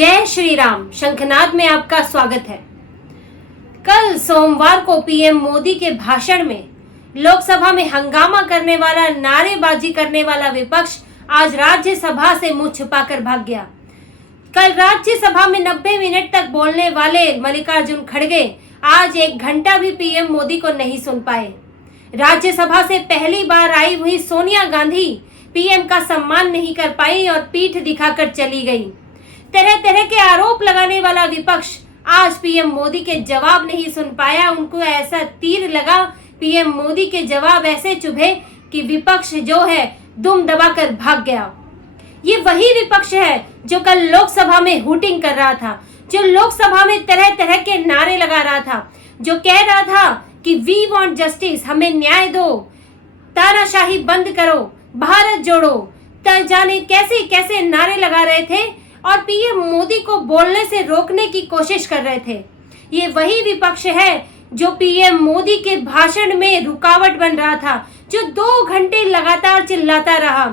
जय श्री राम। शंखनाद में आपका स्वागत है। कल सोमवार को पीएम मोदी के भाषण में लोकसभा में हंगामा करने वाला, नारेबाजी करने वाला विपक्ष आज राज्यसभा से मुंह छुपाकर भाग गया। कल राज्यसभा में 90 मिनट तक बोलने वाले मल्लिकार्जुन खड़गे आज 1 घंटा भी पीएम मोदी को नहीं सुन पाए। राज्यसभा से पहली बार आई हुई सोनिया गांधी पीएम का सम्मान नहीं कर पाई और पीठ दिखाकर चली गई। तरह तरह के आरोप लगाने वाला विपक्ष आज पीएम मोदी के जवाब नहीं सुन पाया। उनको ऐसा तीर लगा, पीएम मोदी के जवाब ऐसे चुभे कि विपक्ष जो है दुम दबाकर भाग गया। ये वही विपक्ष है जो कल लोकसभा में हूटिंग कर रहा था, जो लोकसभा में तरह तरह के नारे लगा रहा था, जो कह रहा था कि वी वांट जस्टिस, हमें न्याय दो, तानाशाही बंद करो, भारत जोड़ो, जाने कैसे कैसे नारे लगा रहे थे और पीएम मोदी को बोलने से रोकने की कोशिश कर रहे थे। ये वही विपक्ष है जो पीएम मोदी के भाषण में रुकावट बन रहा था, जो 2 घंटे लगातार चिल्लाता रहा।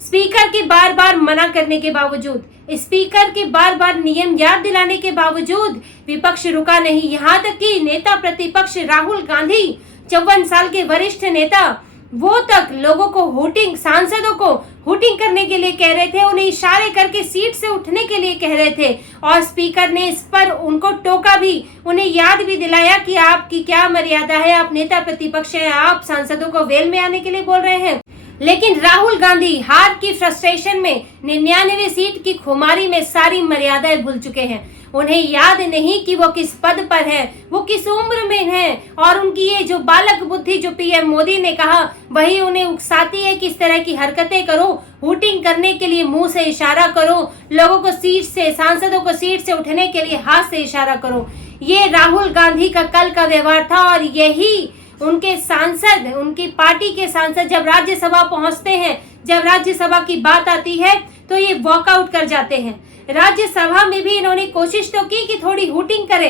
स्पीकर के बार बार मना करने के बावजूद, स्पीकर के बार बार नियम याद दिलाने के बावजूद विपक्ष रुका नहीं। यहाँ तक कि नेता प्रतिपक्ष राहुल गांधी, 54 साल के वरिष्ठ नेता, वो तक लोगों को हूटिंग, सांसदों को हूटिंग करने के लिए कह रहे थे, उन्हें इशारे करके सीट से उठने के लिए कह रहे थे और स्पीकर ने इस पर उनको टोका भी, उन्हें याद भी दिलाया कि आपकी क्या मर्यादा है, आप नेता प्रतिपक्ष हैं, आप सांसदों को वेल में आने के लिए बोल रहे हैं। लेकिन राहुल गांधी हार की फ्रस्ट्रेशन में 99 सीट की खुमारी में सारी मर्यादाएं भूल चुके हैं। उन्हें याद नहीं कि वो किस पद पर है, वो किस उम्र में है और उनकी ये जो बालक बुद्धि जो पीएम मोदी ने कहा वही उन्हें उकसाती है कि इस तरह की हरकतें करो, हूटिंग करने के लिए मुंह से इशारा करो, लोगों को सीट से, सांसदों को सीट से उठने के लिए हाथ से इशारा करो। ये राहुल गांधी का कल का व्यवहार था और यही उनके सांसद, उनकी पार्टी के सांसद जब राज्यसभा पहुंचते हैं, जब राज्यसभा की बात आती है तो ये वॉकआउट कर जाते हैं। राज्यसभा में भी इन्होंने कोशिश तो की कि थोड़ी हूटिंग करे,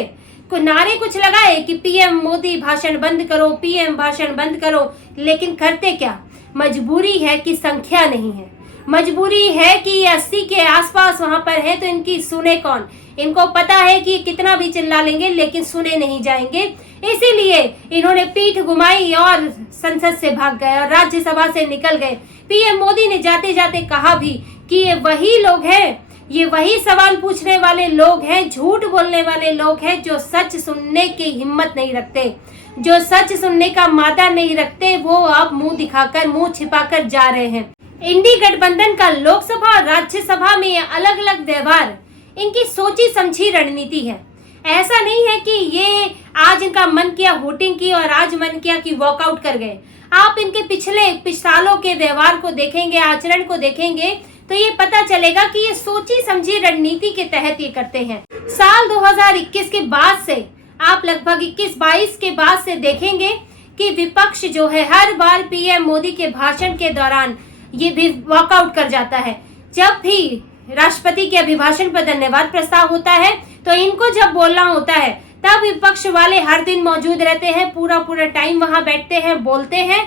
नारे कुछ लगाए कि पीएम मोदी भाषण बंद करो, पीएम भाषण बंद करो, लेकिन करते क्या? मजबूरी है कि संख्या नहीं है, मजबूरी है कि 80 के आसपास वहां पर है तो इनकी सुने कौन। इनको पता है कि कितना भी चिल्ला लेंगे लेकिन सुने नहीं जाएंगे, इसीलिए इन्होंने पीठ घुमाई और संसद से भाग गए और राज्यसभा से निकल गए। पीएम मोदी ने जाते जाते कहा भी कि ये वही लोग हैं, ये वही सवाल पूछने वाले लोग हैं, झूठ बोलने वाले लोग हैं जो सच सुनने की हिम्मत नहीं रखते, जो सच सुनने का मादा नहीं रखते, वो अब मुंह दिखाकर, मुंह छिपाकर जा रहे हैं। इंडी गठबंधन का लोकसभा और राज्यसभा में अलग अलग व्यवहार इनकी सोची समझी रणनीति है। ऐसा नहीं है कि ये आज इनका मन किया हूटिंग की और आज मन किया कि वॉकआउट कर गए। आप इनके पिछले सालों के व्यवहार को देखेंगे, आचरण को देखेंगे तो ये पता चलेगा कि ये सोची समझी रणनीति के तहत ये करते हैं। साल 2021 के बाद से, आप लगभग 21-22 के बाद से देखेंगे कि विपक्ष जो है हर बार पीएम मोदी के भाषण के दौरान ये भी वॉकआउट कर जाता है। जब भी राष्ट्रपति के अभिभाषण पर धन्यवाद प्रस्ताव होता है तो इनको जब बोलना होता है तब विपक्ष वाले हर दिन मौजूद रहते हैं, पूरा टाइम वहां बैठते हैं, बोलते हैं।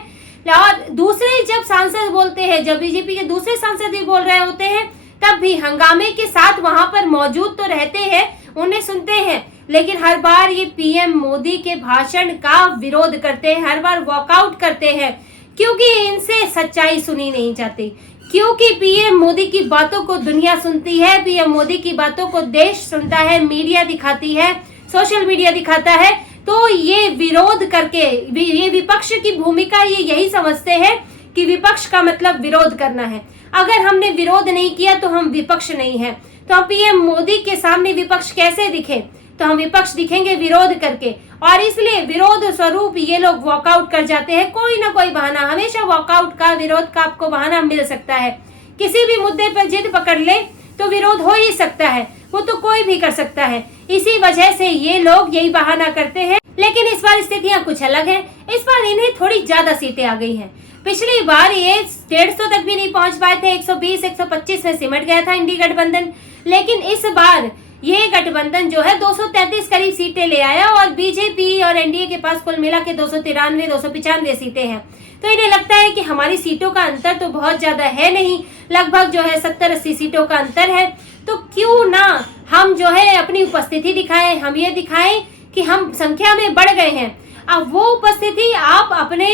और दूसरे जब सांसद बोलते हैं, जब बीजेपी के दूसरे सांसद भी बोल रहे होते हैं तब भी हंगामे के साथ वहां पर मौजूद तो रहते हैं, उन्हें सुनते हैं, लेकिन हर बार ये पीएम मोदी के भाषण का विरोध करते हैं, हर बार वॉकआउट करते हैं, क्योंकि इनसे सच्चाई सुनी नहीं जाती, क्योंकि पीएम मोदी की बातों को दुनिया सुनती है, पीएम मोदी की बातों को देश सुनता है, मीडिया दिखाती है, सोशल मीडिया दिखाता है। तो ये विरोध करके, ये विपक्ष की भूमिका ये यही समझते हैं कि विपक्ष का मतलब विरोध करना है। अगर हमने विरोध नहीं किया तो हम विपक्ष नहीं है। तो हम पीएम मोदी के सामने विपक्ष कैसे दिखे? तो हम विपक्ष दिखेंगे विरोध करके, और इसलिए विरोध स्वरूप ये लोग वॉकआउट कर जाते हैं। कोई ना कोई बहाना, हमेशा वॉकआउट का, विरोध का आपको बहाना मिल सकता है। किसी भी मुद्दे पर जिद पकड़ ले तो विरोध हो ही सकता है, वो तो कोई भी कर सकता है। इसी वजह से ये लोग यही बहाना करते हैं। लेकिन इस बार स्थितियां कुछ अलग हैं। इस बार इन्हें थोड़ी ज्यादा सीटें आ गई हैं। पिछली बार ये 150 तक भी नहीं पहुंच पाए थे, 120-125 में सिमट गया था इंडी गठबंधन। लेकिन इस बार ये गठबंधन जो है 233 करीब सीटें ले आया और बीजेपी और एनडीए के पास कुल मिला के 293-295 सीटें हैं। तो इन्हें लगता है कि हमारी सीटों का अंतर तो बहुत ज्यादा है नहीं, लगभग जो है 70-80 सीटों का अंतर है, तो क्यों ना हम जो है अपनी उपस्थिति दिखाएं, हम ये दिखाएं कि हम संख्या में बढ़ गए हैं। अब वो उपस्थिति आप अपने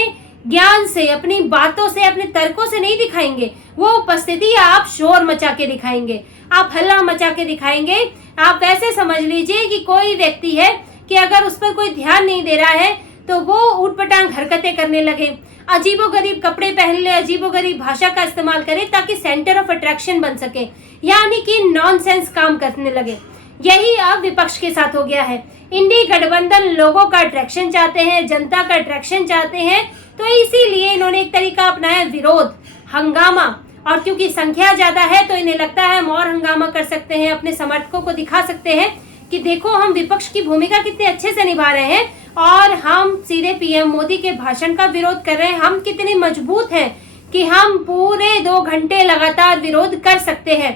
ज्ञान से, अपनी बातों से, अपने तर्कों से नहीं दिखाएंगे, वो उपस्थिति आप शोर मचा के दिखाएंगे, आप हल्ला मचा के दिखाएंगे। आप ऐसे समझ लीजिए कि कोई व्यक्ति है कि अगर उस पर कोई ध्यान नहीं दे रहा है तो वो ऊटपटांग हरकतें करने लगे, अजीबोगरीब कपड़े पहन ले, अजीबोगरीब भाषा का इस्तेमाल करे ताकि सेंटर ऑफ अट्रैक्शन बन सके, यानी कि नॉनसेंस काम करने लगे। यही अब विपक्ष के साथ हो गया है। इंडी गठबंधन लोगों का अट्रैक्शन चाहते हैं, जनता का अट्रैक्शन चाहते हैं, तो इसीलिए इन्होंने एक तरीका अपनाया, विरोध, हंगामा। और क्योंकि संख्या ज्यादा है तो इन्हें लगता है हम और हंगामा कर सकते हैं, अपने समर्थकों को दिखा सकते हैं कि देखो हम विपक्ष की भूमिका कितने अच्छे से निभा रहे हैं और हम सीधे पीएम मोदी के भाषण का विरोध कर रहे हैं, हम कितने मजबूत हैं कि हम पूरे 2 घंटे लगातार विरोध कर सकते हैं।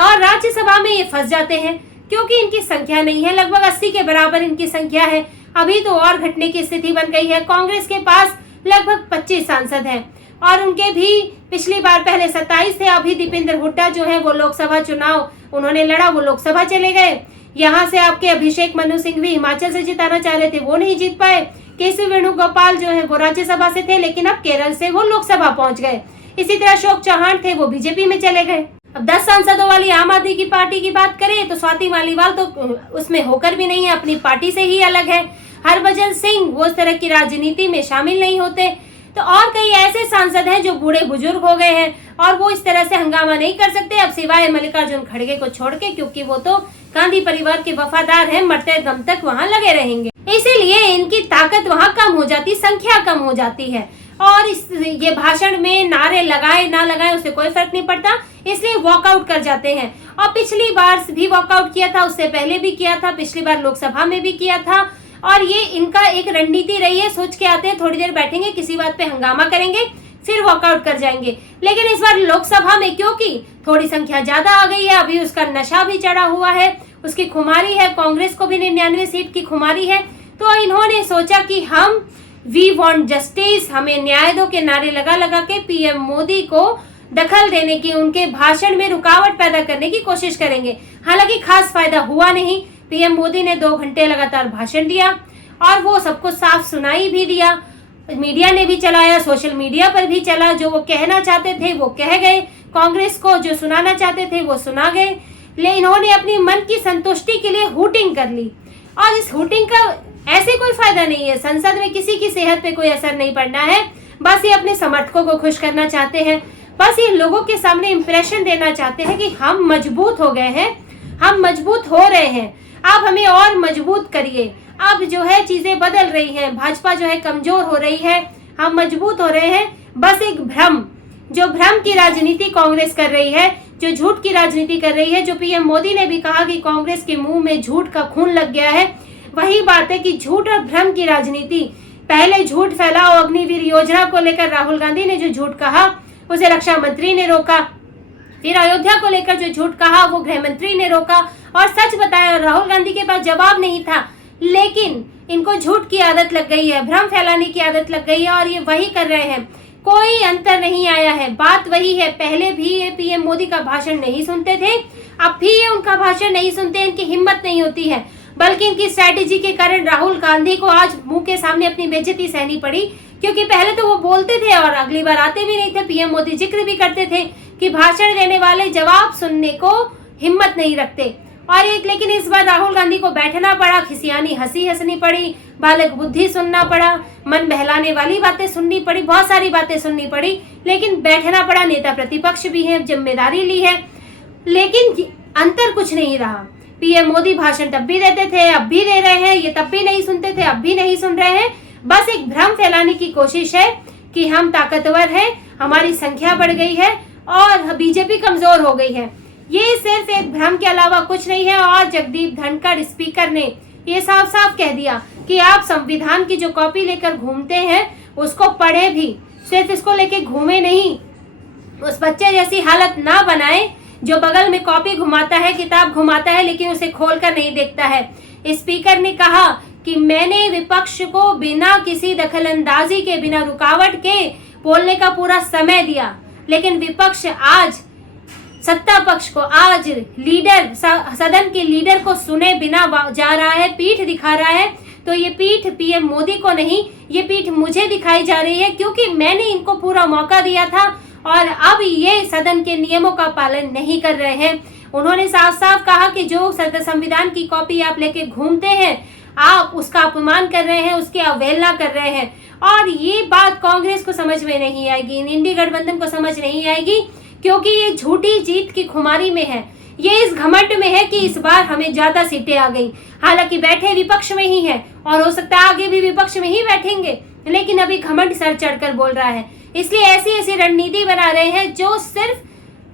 और राज्यसभा में ये फंस जाते हैं क्योंकि इनकी संख्या नहीं है, लगभग 80 के बराबर इनकी संख्या है। अभी तो और घटने की स्थिति बन गई है। कांग्रेस के पास लगभग 25 सांसद हैं और उनके भी पिछली बार पहले 27 थे। अभी दीपेंद्र हुड्डा जो है वो लोकसभा चुनाव उन्होंने लड़ा, वो लोकसभा चले गए। यहाँ से आपके अभिषेक मनु सिंघवी हिमाचल से जिताना चाह रहे थे, वो नहीं जीत पाए। केसी वेणुगोपाल जो है वो राज्यसभा से थे, लेकिन अब केरल से वो लोकसभा पहुंच गए। इसी तरह अशोक चौहान थे, वो बीजेपी में चले गए। अब 10 सांसदों वाली आम आदमी की पार्टी की बात करें तो स्वाति मालीवाल तो उसमें होकर भी नहीं है, अपनी पार्टी से ही अलग है। हरभजन सिंह वो इस तरह की राजनीति में शामिल नहीं होते। तो और कई ऐसे सांसद हैं जो बूढ़े बुजुर्ग हो गए हैं और वो इस तरह से हंगामा नहीं कर सकते, अब सिवाय मल्लिकार्जुन खड़गे को छोड़ के, क्योंकि वो तो गांधी परिवार के वफादार हैं, मरते दम तक वहाँ लगे रहेंगे। इसीलिए इनकी ताकत वहाँ कम हो जाती, संख्या कम हो जाती है। और ये भाषण में नारे लगाए ना लगाए उससे कोई फर्क नहीं पड़ता, इसलिए वॉकआउट कर जाते हैं। और पिछली बार भी वॉकआउट किया था, उससे पहले भी किया था, पिछली बार लोकसभा में भी किया था। और ये इनका एक रणनीति रही है, सोच के आते हैं थोड़ी देर बैठेंगे, किसी बात पे हंगामा करेंगे, फिर वॉकआउट कर जाएंगे। लेकिन इस बार लोकसभा में क्योंकि थोड़ी संख्या ज्यादा आ गई है, अभी उसका नशा भी चढ़ा हुआ है, उसकी खुमारी है, कांग्रेस को भी 99 सीट की खुमारी है, तो इन्होंने सोचा कि हम वी वांट जस्टिस, हमें न्याय दो के नारे लगा लगा के पीएम मोदी को दखल देने की, उनके भाषण में रुकावट पैदा करने की कोशिश करेंगे। हालांकि खास फायदा हुआ नहीं। पीएम मोदी ने 2 घंटे लगातार भाषण दिया और वो सबको साफ सुनाई भी दिया, मीडिया ने भी चलाया, सोशल मीडिया पर भी चला। जो वो कहना चाहते थे वो कह गए, कांग्रेस को जो सुनाना चाहते थे वो सुना गए। लेकिन इन्होंने अपनी मन की संतुष्टि के लिए हूटिंग कर ली और इस हूटिंग का ऐसे कोई फायदा नहीं है, संसद में किसी की सेहत पे कोई असर नहीं पड़ना है। बस ये अपने समर्थकों को खुश करना चाहते हैं, बस ये लोगों के सामने इंप्रेशन देना चाहते हैं कि हम मजबूत हो गए हैं, हम मजबूत हो रहे हैं, आप हमें और मजबूत करिए। अब जो है चीजें बदल रही हैं, भाजपा जो है कमजोर हो रही है, हम मजबूत हो रहे हैं। बस एक भ्रम, जो भ्रम की राजनीति कांग्रेस कर रही है, जो झूठ की राजनीति कर रही है, जो पीएम मोदी ने भी कहा कि कांग्रेस के मुंह में झूठ का खून लग गया है, वही बात है कि झूठ और भ्रम की राजनीति। पहले झूठ फैलाओ, अग्निवीर योजना को लेकर राहुल गांधी ने जो झूठ कहा उसे रक्षा मंत्री ने रोका, फिर अयोध्या को लेकर जो झूठ कहा वो गृह मंत्री ने रोका और सच बताया। राहुल गांधी के पास जवाब नहीं था, लेकिन इनको झूठ की आदत लग गई है, भ्रम फैलाने की आदत लग गई है और ये वही कर रहे हैं। कोई अंतर नहीं आया है, बात वही है। पहले भी ये पीएम मोदी का भाषण नहीं सुनते थे, अब भी ये उनका भाषण नहीं सुनते, इनकी हिम्मत नहीं होती है, बल्कि इनकी स्ट्रैटेजी के कारण राहुल गांधी को आज मुंह के सामने अपनी बेइज्जती सहनी पड़ी। क्योंकि पहले तो वो बोलते थे और अगली बार आते भी नहीं थे, पीएम मोदी जिक्र भी करते थे कि भाषण देने वाले जवाब सुनने को हिम्मत नहीं रखते। और लेकिन इस बार राहुल गांधी को बैठना पड़ा, खिसियानी हंसी हंसनी पड़ी, बालक बुद्धि सुनना पड़ा, मन बहलाने वाली बातें सुननी पड़ी, बहुत सारी बातें सुननी पड़ी, लेकिन बैठना पड़ा। नेता प्रतिपक्ष भी है, जिम्मेदारी ली है, लेकिन अंतर कुछ नहीं रहा। पीएम मोदी भाषण तब भी देते थे, अब भी दे रहे हैं, ये तब भी नहीं सुनते थे, अब भी नहीं सुन रहे हैं। बस एक भ्रम फैलाने की कोशिश है कि हम ताकतवर हैं, हमारी संख्या बढ़ गई है और बीजेपी कमजोर हो गई है। ये सिर्फ एक भ्रम के अलावा कुछ नहीं है। और जगदीप धनखड़ स्पीकर ने ये साफ साफ कह दिया कि आप संविधान की जो कॉपी लेकर घूमते हैं उसको पढ़े भी, सिर्फ इसको लेके घूमे नहीं। उस बच्चे जैसी हालत ना बनाए जो बगल में कॉपी घुमाता है, किताब घुमाता है, लेकिन उसे खोलकर नहीं देखता है। स्पीकर ने कहा कि मैंने विपक्ष को बिना किसी दखलंदाजी के, बिना रुकावट के बोलने का पूरा समय दिया, लेकिन विपक्ष आज सत्ता पक्ष को, आज लीडर, सदन के लीडर को सुने बिना जा रहा है, पीठ दिखा रहा है। तो ये पीठ पीएम मोदी को नहीं, ये पीठ मुझे दिखाई जा रही है, क्योंकि मैंने इनको पूरा मौका दिया था और अब ये सदन के नियमों का पालन नहीं कर रहे हैं। उन्होंने साफ साफ कहा कि जो संविधान की कॉपी आप लेके घूमते हैं, आप उसका अपमान कर रहे हैं, उसकी अवहेलना कर रहे हैं। और ये बात कांग्रेस को समझ में नहीं आएगी, इंडी गठबंधन को समझ नहीं आएगी, क्योंकि ये झूठी जीत की खुमारी में है। ये इस घमंड में है कि इस बार हमें ज्यादा सीटें आ गई। हालांकि बैठे विपक्ष में ही है और हो सकता है आगे भी विपक्ष में ही बैठेंगे, लेकिन अभी घमंड सर चढ़कर बोल रहा है। इसलिए ऐसी ऐसी रणनीति बना रहे हैं जो सिर्फ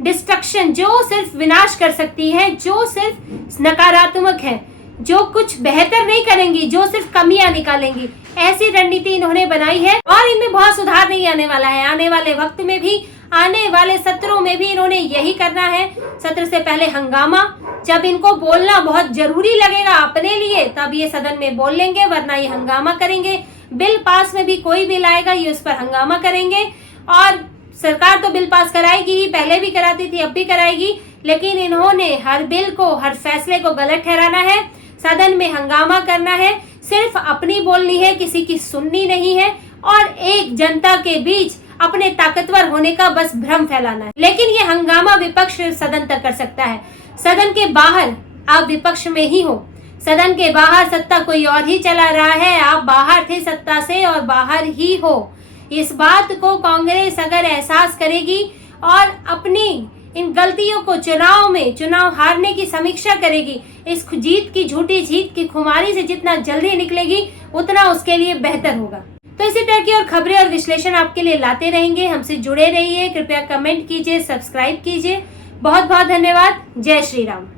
डिस्ट्रक्शन, जो सिर्फ विनाश कर सकती है, जो सिर्फ नकारात्मक है, जो कुछ बेहतर नहीं करेंगी, जो सिर्फ कमियां निकालेंगी। ऐसी रणनीति इन्होंने बनाई है और इनमें बहुत सुधार नहीं आने वाला है। आने वाले वक्त में भी, आने वाले सत्रों में भी इन्होंने यही करना है। सत्र से पहले हंगामा, जब इनको बोलना बहुत जरूरी लगेगा अपने लिए, तब ये सदन में बोल लेंगे, वरना ये हंगामा करेंगे। बिल पास में भी कोई बिल आएगा, ये उस पर हंगामा करेंगे। और सरकार तो बिल पास कराएगी ही, पहले भी कराती थी, अब भी कराएगी, लेकिन इन्होंने हर बिल को, हर फैसले को गलत ठहराना है, सदन में हंगामा करना है, सिर्फ अपनी बोलनी है, किसी की सुननी नहीं है, और एक जनता के बीच अपने ताकतवर होने का बस भ्रम फैलाना है। लेकिन ये हंगामा विपक्ष सदन तक कर सकता है। सदन के बाहर आप विपक्ष में ही हो, सदन के बाहर सत्ता कोई और ही चला रहा है, आप बाहर थे सत्ता से और बाहर ही हो। इस बात को कांग्रेस अगर एहसास करेगी और अपनी इन गलतियों को चुनाव हारने की समीक्षा करेगी, इस जीत की, झूठी जीत की खुमारी से जितना जल्दी निकलेगी, उतना उसके लिए बेहतर होगा। तो इसी तरह की और खबरें और विश्लेषण आपके लिए लाते रहेंगे। हमसे जुड़े रहिए, कृपया कमेंट कीजिए, सब्सक्राइब कीजिए। बहुत बहुत धन्यवाद। जय श्री राम।